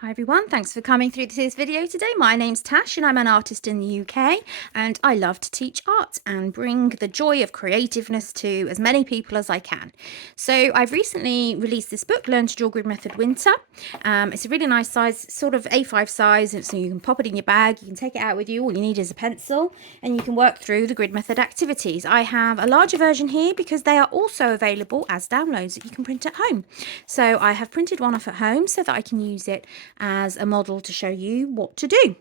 Hi everyone, thanks for coming through this video today. My name's Tash and I'm an artist in the UK, and I love to teach art and bring the joy of creativeness to as many people as I can. So I've recently released this book, Learn to Draw Grid Method Winter. It's a really nice size, sort of A5 size, and so you can pop it in your bag, you can take it out with you, all you need is a pencil, and you can work through the grid method activities. I have a larger version here because they are also available as downloads that you can print at home. So I have printed one off at home so that I can use it as a model to show you what to do.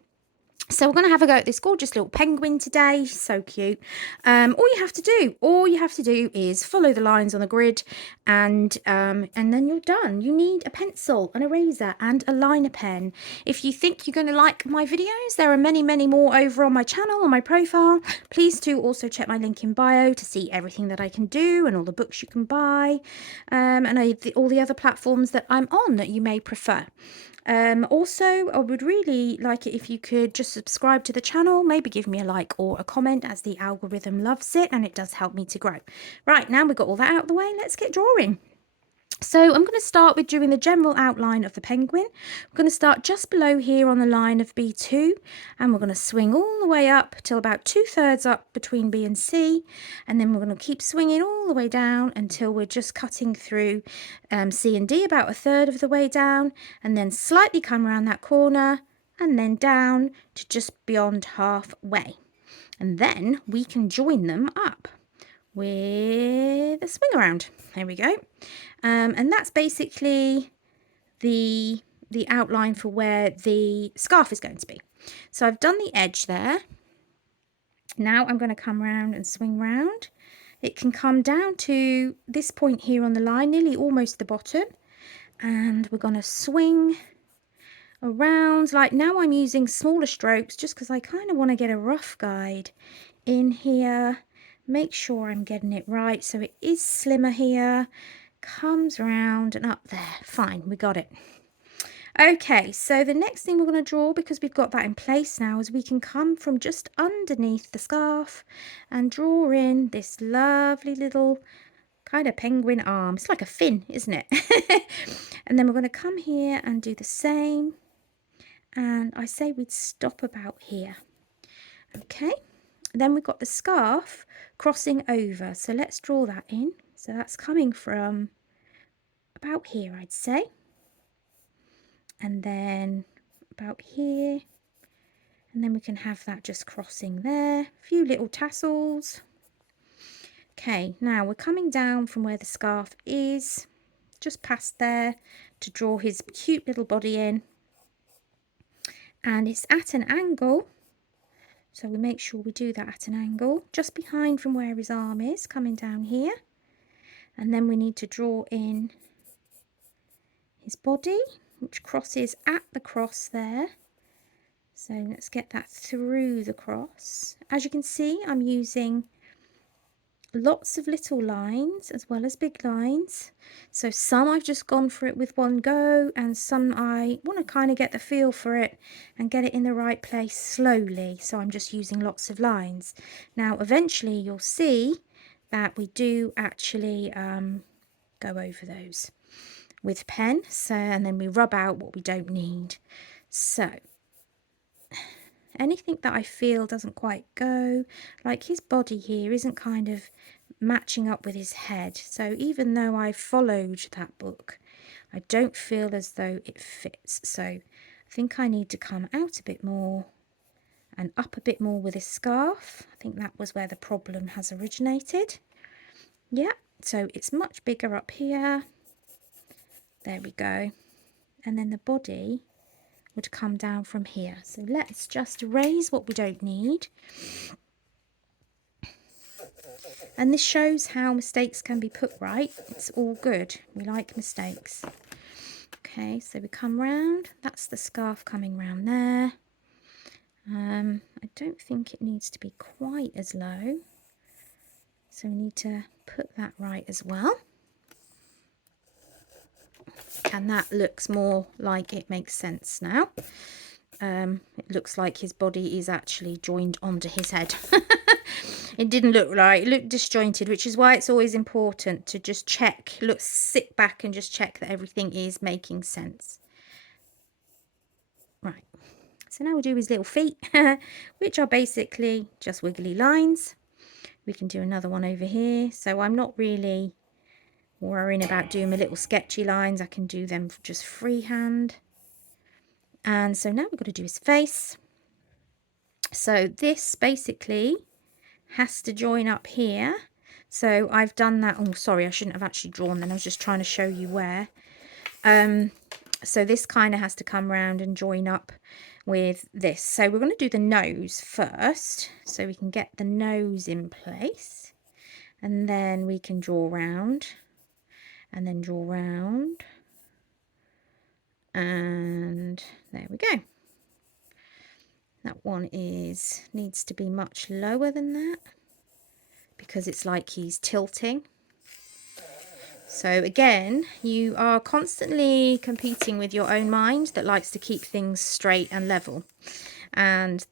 So we're going to have a go at this gorgeous little penguin today. So cute. All you have to do is follow the lines on the grid, and then you're done. You need a pencil, an eraser, and a liner pen. If you think you're going to like my videos, there are many more over on my channel, on my profile. Please do also check my link in bio to see everything that I can do and all the books you can buy, and all the other platforms that I'm on that you may prefer. Also, I would really like it if you could just subscribe to the channel, maybe give me a like or a comment, as the algorithm loves it and it does help me to grow. Right, now we've got all that out of the way, let's get drawing. So I'm going to start with doing the general outline of the penguin. We're going to start just below here on the line of B2, and we're going to swing all the way up till about 2/3 up between B and C, and then we're going to keep swinging all the way down until we're just cutting through C and D about 1/3 of the way down, and then slightly come around that corner and then down to just beyond halfway, and then we can join them up with a swing around. There we go. And that's basically the outline for where the scarf is going to be. So I've done the edge there. Now I'm going to come round and swing round. It can come down to this point here on the line, nearly almost the bottom, and we're going to swing around. Like now I'm using smaller strokes just because I kind of want to get a rough guide in here. Make sure I'm getting it right so it is slimmer here, comes round and up there. Fine, we got it. Okay, so the next thing we're going to draw, because we've got that in place now, is we can come from just underneath the scarf and draw in this lovely little kind of penguin arm. It's like a fin, isn't it? And then we're going to come here and do the same, and I say we'd stop about here. Okay, then we've got the scarf crossing over, so let's draw that in. So that's coming from about here, I'd say, and then about here, and then we can have that just crossing there, a few little tassels. Okay, now we're coming down from where the scarf is, just past there, to draw his cute little body in, and it's at an angle, so we make sure we do that at an angle, just behind from where his arm is, coming down here. And then we need to draw in his body, which crosses at the cross there. So let's get that through the cross. As you can see, I'm using lots of little lines as well as big lines. So some I've just gone for it with one go, and some I want to kind of get the feel for it and get it in the right place slowly. So I'm just using lots of lines. Now eventually you'll see that we do actually go over those with pen, so, and then we rub out what we don't need. So anything that I feel doesn't quite go, like his body here isn't kind of matching up with his head, so even though I followed that book, I don't feel as though it fits. So I think I need to come out a bit more and up a bit more with his scarf. I think that was where the problem has originated. Yeah, so it's much bigger up here. There we go. And then the body would come down from here. So let's just erase what we don't need. And this shows how mistakes can be put right. It's all good. We like mistakes. Okay, so we come round. That's the scarf coming round there. I don't think it needs to be quite as low, so we need to put that right as well. And that looks more like it makes sense now. It looks like his body is actually joined onto his head. It didn't look right, it looked disjointed, which is why it's always important to just check, sit back and just check that everything is making sense. Right, so now we'll do his little feet, which are basically just wiggly lines. We can do another one over here. So I'm not really worrying about doing my little sketchy lines. I can do them just freehand. And so now we've got to do his face. So this basically has to join up here. So I've done that. Oh, sorry, I shouldn't have actually drawn then. I was just trying to show you where. So this kind of has to come round and join up with this. So we're going to do the nose first, so we can get the nose in place, and then we can draw round, and then draw round, and there we go. That one needs to be much lower than that because it's like he's tilting. So again, you are constantly competing with your own mind that likes to keep things straight and level. And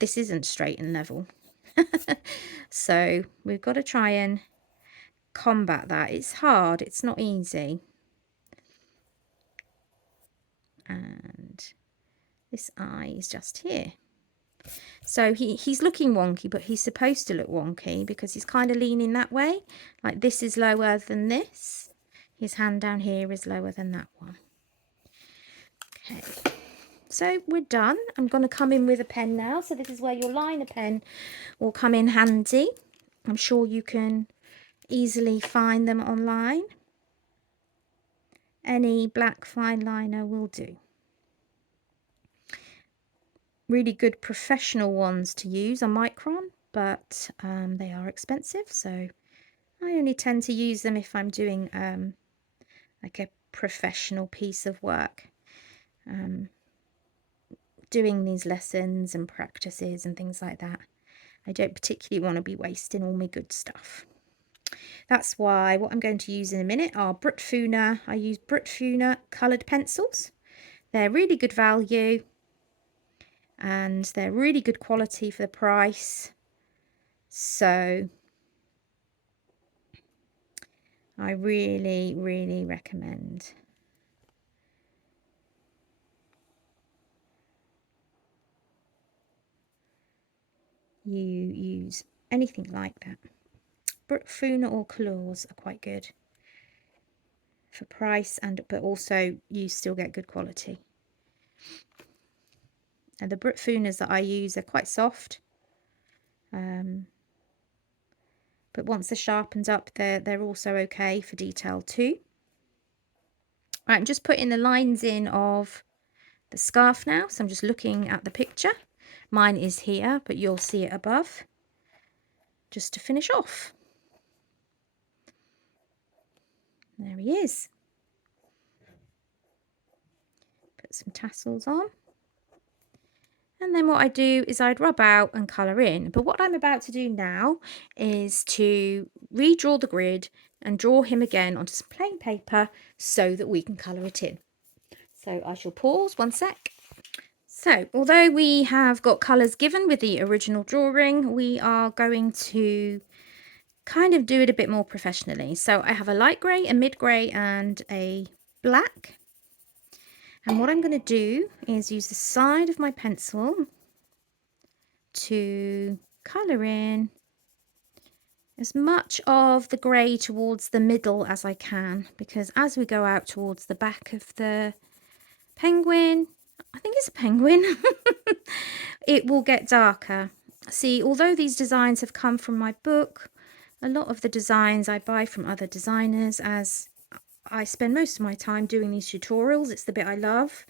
this isn't straight and level. So we've got to try and combat that. It's hard, it's not easy. And this eye is just here. So he's looking wonky, but he's supposed to look wonky because he's kind of leaning that way. Like this is lower than this. His hand down here is lower than that one. Okay, so we're done. I'm going to come in with a pen now. So this is where your liner pen will come in handy. I'm sure you can easily find them online. Any black fine liner will do. Really good professional ones to use are Micron, but they are expensive, so I only tend to use them if I'm doing like a professional piece of work, doing these lessons and practices and things like that. I don't particularly want to be wasting all my good stuff. That's why what I'm going to use in a minute are Brutfuna. I use Brutfuna coloured pencils. They're really good value and they're really good quality for the price. So I really, really recommend. You use anything like that. Brutfuna or Claws are quite good for price, but also you still get good quality. And the Brutfunas that I use are quite soft, but once they're sharpened up, they're also okay for detail too. Right, I'm just putting the lines in of the scarf now, so I'm just looking at the picture. Mine is here, but you'll see it above, just to finish off. There he is. Put some tassels on. And then what I do is I'd rub out and colour in. But what I'm about to do now is to redraw the grid and draw him again onto some plain paper so that we can colour it in. So I shall pause 1 sec. So although we have got colours given with the original drawing, we are going to kind of do it a bit more professionally. So I have a light grey, a mid grey and a black. And what I'm going to do is use the side of my pencil to colour in as much of the grey towards the middle as I can, because as we go out towards the back of the penguin, I think it's a penguin, it will get darker. See, although these designs have come from my book, a lot of the designs I buy from other designers, as I spend most of my time doing these tutorials. It's the bit I love.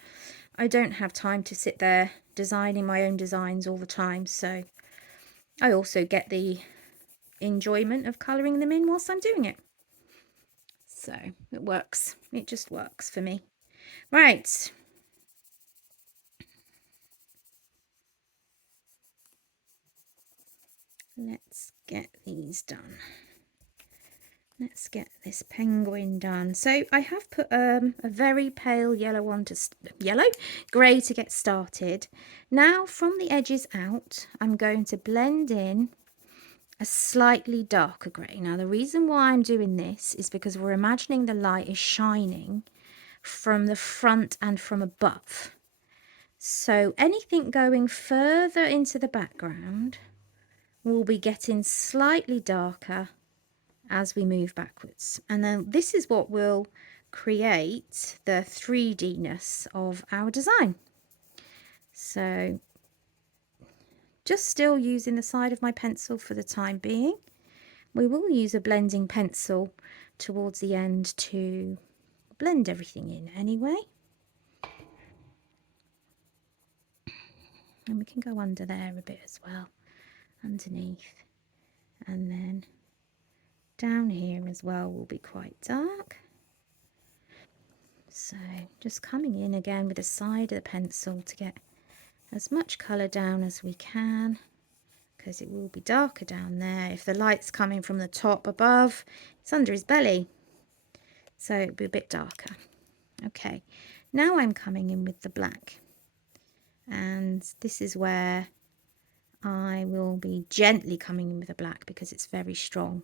I don't have time to sit there designing my own designs all the time, so I also get the enjoyment of colouring them in whilst I'm doing it. So it works. It just works for me. Right. Let's get these done. Let's get this penguin done. So I have put a very pale yellow on to grey to get started. Now from the edges out, I'm going to blend in a slightly darker grey. Now the reason why I'm doing this is because we're imagining the light is shining from the front and from above. So anything going further into the background will be getting slightly darker as we move backwards. And then this is what will create the 3D-ness of our design. So just still using the side of my pencil for the time being. We will use a blending pencil towards the end to blend everything in anyway. And we can go under there a bit as well, underneath. And then down here as well will be quite dark. So just coming in again with the side of the pencil to get as much colour down as we can, because it will be darker down there. If the light's coming from the top above, it's under his belly, so it'll be a bit darker. Okay, now I'm coming in with the black, and this is where I will be gently coming in with the black because it's very strong,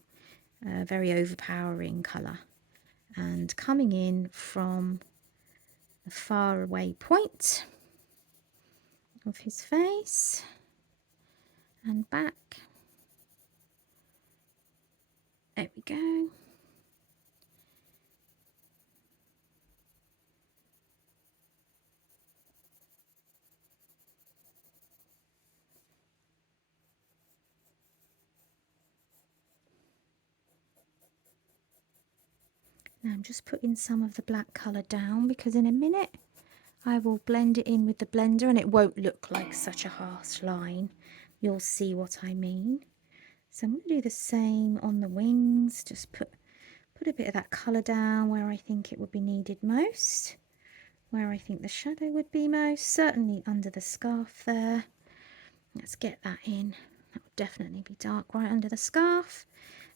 very overpowering colour, and coming in from the far away point of his face and back. There we go. Now I'm just putting some of the black colour down because in a minute I will blend it in with the blender and it won't look like such a harsh line. You'll see what I mean. So I'm going to do the same on the wings. Just put a bit of that colour down where I think it would be needed most, where I think the shadow would be most, certainly under the scarf there. Let's get that in. That would definitely be dark right under the scarf.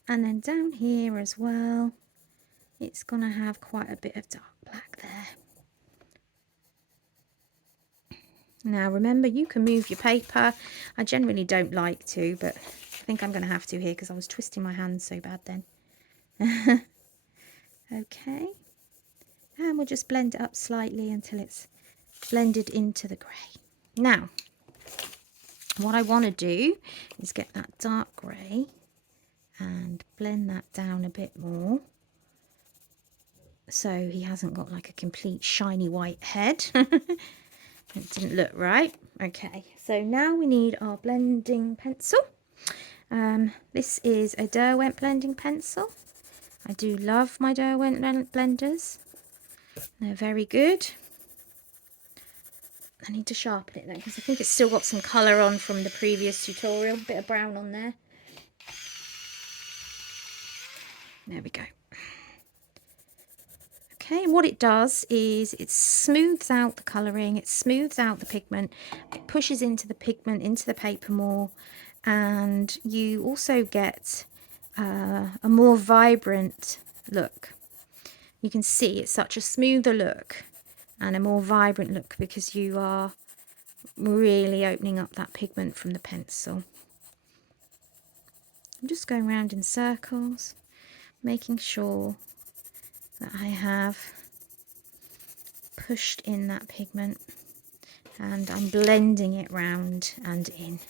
And then down here as well, it's going to have quite a bit of dark black there. Now remember, you can move your paper. I generally don't like to, but I think I'm going to have to here because I was twisting my hands so bad then. Okay, and we'll just blend it up slightly until it's blended into the grey. Now, what I want to do is get that dark grey and blend that down a bit more, so he hasn't got like a complete shiny white head. It didn't look right. Okay, so now we need our blending pencil. This is a Derwent blending pencil. I do love my Derwent blenders. They're very good. I need to sharpen it though because I think it's still got some colour on from the previous tutorial. A bit of brown on there. There we go. Okay, and what it does is it smooths out the colouring, it smooths out the pigment, it pushes into the pigment, into the paper more, and you also get a more vibrant look. You can see it's such a smoother look and a more vibrant look because you are really opening up that pigment from the pencil. I'm just going around in circles, making sure that I have pushed in that pigment and I'm blending it round and in.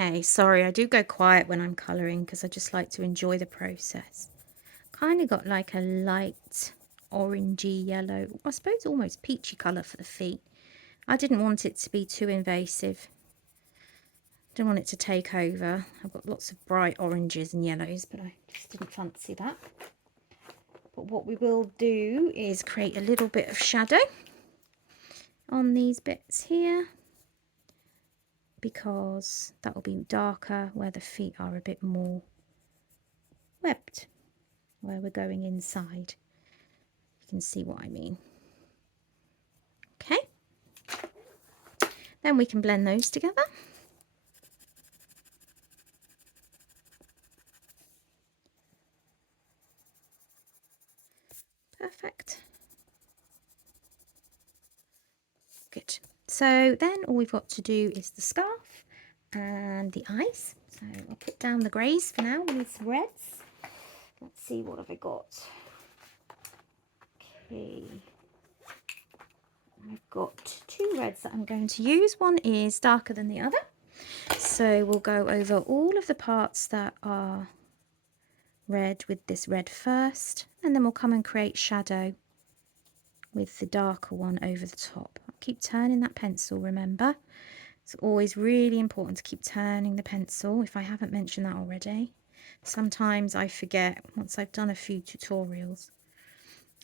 Okay, sorry, I do go quiet when I'm colouring because I just like to enjoy the process. Kind of got like a light orangey yellow, I suppose almost peachy colour for the feet. I didn't want it to be too invasive. Didn't want it to take over. I've got lots of bright oranges and yellows, but I just didn't fancy that. But what we will do is create a little bit of shadow on these bits here, because that will be darker where the feet are a bit more webbed, where we're going inside. You can see what I mean. Okay, then we can blend those together. Perfect. Good. So then all we've got to do is the scarf and the eyes. So I'll put down the greys for now. We need some reds. Let's see, what have I got? Okay. I've got two reds that I'm going to use. One is darker than the other. So we'll go over all of the parts that are red with this red first, and then we'll come and create shadow with the darker one over the top. I'll keep turning that pencil, remember. It's always really important to keep turning the pencil, if I haven't mentioned that already. Sometimes I forget, once I've done a few tutorials,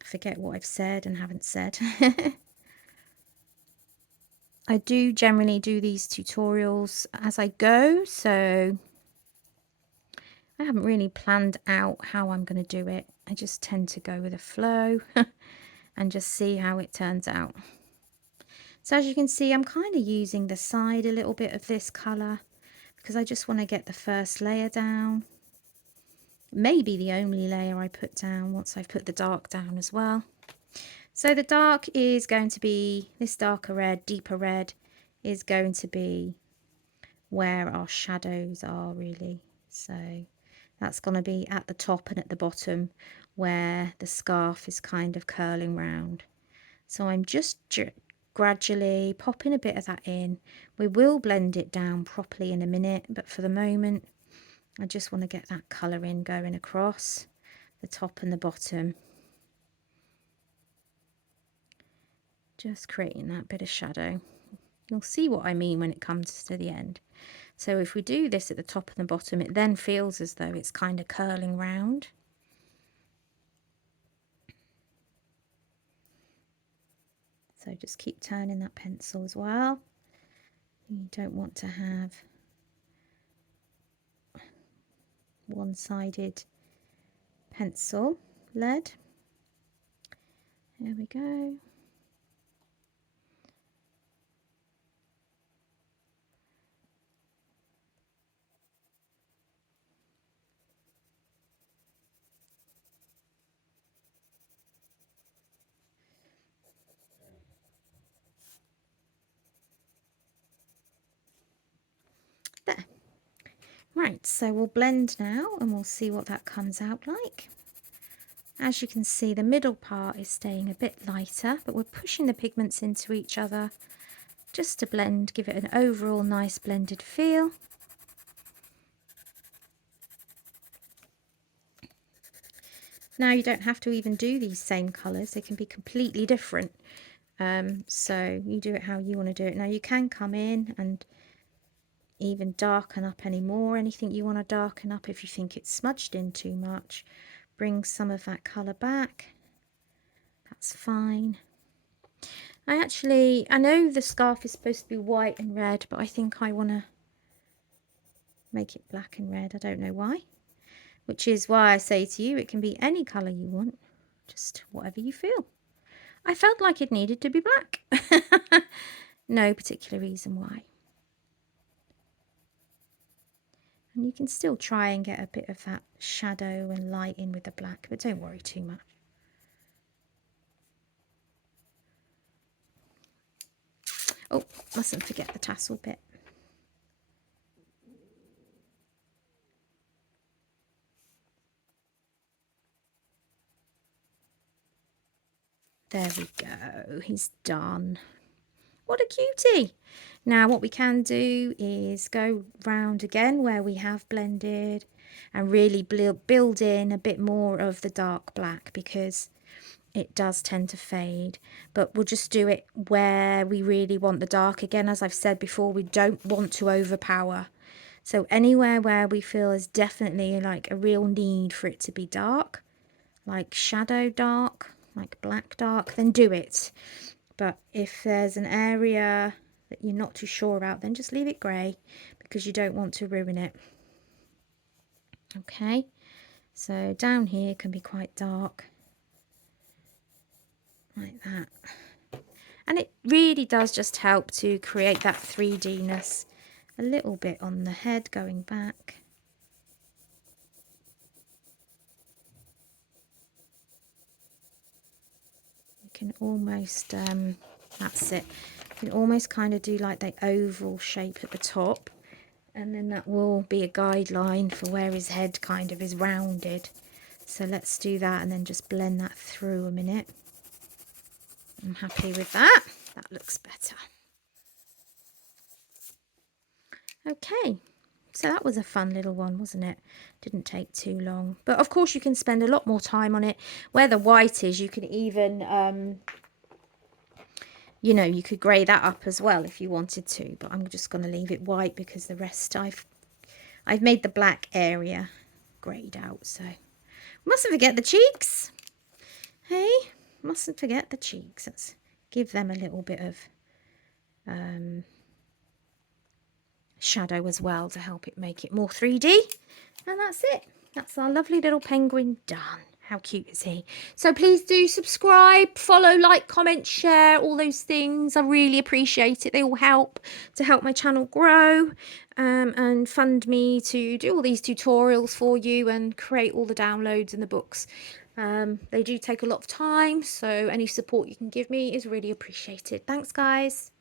I forget what I've said and haven't said. I do generally do these tutorials as I go, so I haven't really planned out how I'm going to do it. I just tend to go with a flow and just see how it turns out. So as you can see, I'm kind of using the side a little bit of this colour because I just want to get the first layer down. Maybe the only layer I put down once I've put the dark down as well. So the dark is going to be this darker red, deeper red is going to be where our shadows are really. So that's going to be at the top and at the bottom where the scarf is kind of curling round. So I'm just gradually popping a bit of that in. We will blend it down properly in a minute, but for the moment I just want to get that colour in going across the top and the bottom. Just creating that bit of shadow. You'll see what I mean when it comes to the end. So if we do this at the top and the bottom, it then feels as though it's kind of curling round. So just keep turning that pencil as well. You don't want to have one-sided pencil lead. There we go. There. Right, so we'll blend now and we'll see what that comes out like. As you can see, the middle part is staying a bit lighter, but we're pushing the pigments into each other just to blend, give it an overall nice blended feel. Now you don't have to even do these same colours, they can be completely different. So you do it how you want to do it. Now you can come in and even darken up any more, anything you want to darken up if you think it's smudged in too much. Bring some of that colour back, that's fine. I know the scarf is supposed to be white and red, but I think I want to make it black and red. I don't know why, which is why I say to you, it can be any colour you want, just whatever you feel. I felt like it needed to be black. No particular reason why. And you can still try and get a bit of that shadow and light in with the black, but don't worry too much. Oh, mustn't forget the tassel bit. There we go, he's done. What a cutie. Now what we can do is go round again where we have blended and really build in a bit more of the dark black, because it does tend to fade, but we'll just do it where we really want the dark. Again, as I've said before, we don't want to overpower. So anywhere where we feel is definitely like a real need for it to be dark, like shadow dark, like black dark, then do it. But if there's an area that you're not too sure about, then just leave it grey, because you don't want to ruin it. Okay, so down here can be quite dark, like that. And it really does just help to create that 3D-ness. A little bit on the head going back. You can almost, that's it. You can almost kind of do like the oval shape at the top. And then that will be a guideline for where his head kind of is rounded. So let's do that and then just blend that through a minute. I'm happy with that. That looks better. Okay, so that was a fun little one, wasn't it? Didn't take too long. But of course you can spend a lot more time on it. Where the white is, you can even, you know, you could grey that up as well if you wanted to. But I'm just going to leave it white because the rest I've made the black area greyed out. So mustn't forget the cheeks. Hey, mustn't forget the cheeks. Let's give them a little bit of shadow as well to help it make it more 3D. And that's it. That's our lovely little penguin done. How cute is he? So please do subscribe, follow, like, comment, share, all those things. I really appreciate it. They all help to help my channel grow and fund me to do all these tutorials for you and create all the downloads and the books. They do take a lot of time, so any support you can give me is really appreciated. Thanks, guys.